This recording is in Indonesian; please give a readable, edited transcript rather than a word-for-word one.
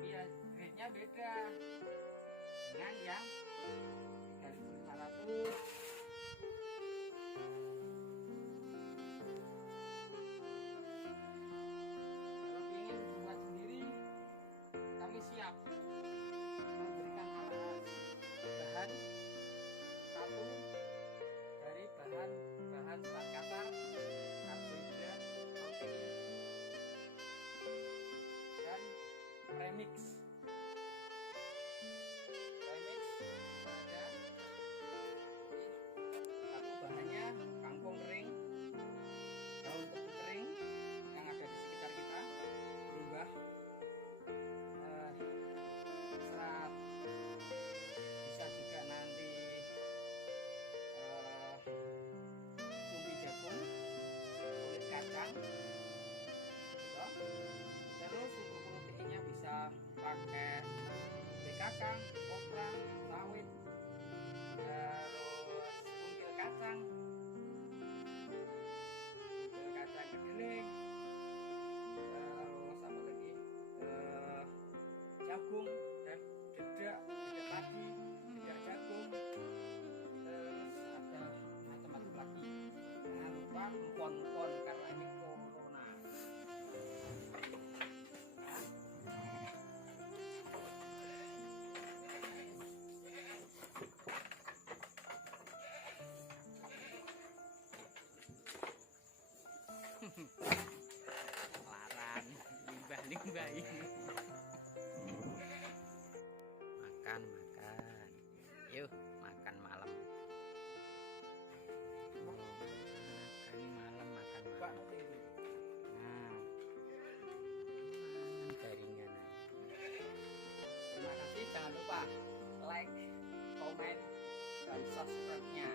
tapi ya grade-nya beda dengan yang 3.500. Kalau ingin buat sendiri, kami siap memberikan alat bahan satu dari bahan serat kasar, karbohidrat, protein, dan premix. Ada satu bahannya kangkung kering, daun tebu kering yang ada di sekitar kita, berubah serat, bisa juga nanti cumi jagung, kulit kacang, terus untuk proteinnya bisa pakai BKK, kopra, sawit, terus tungkil kacang kedelai, terus apa lagi, jagung dan dedak padi, dedak jagung, terus ada macam-macam lagi. Jangan lupa empon-empon karena ini corona. Larang limbah ini. Makan yuk makan malam. Makan malam. Nah, jaringan. Terima kasih, jangan lupa like, komen, dan subscribe-nya.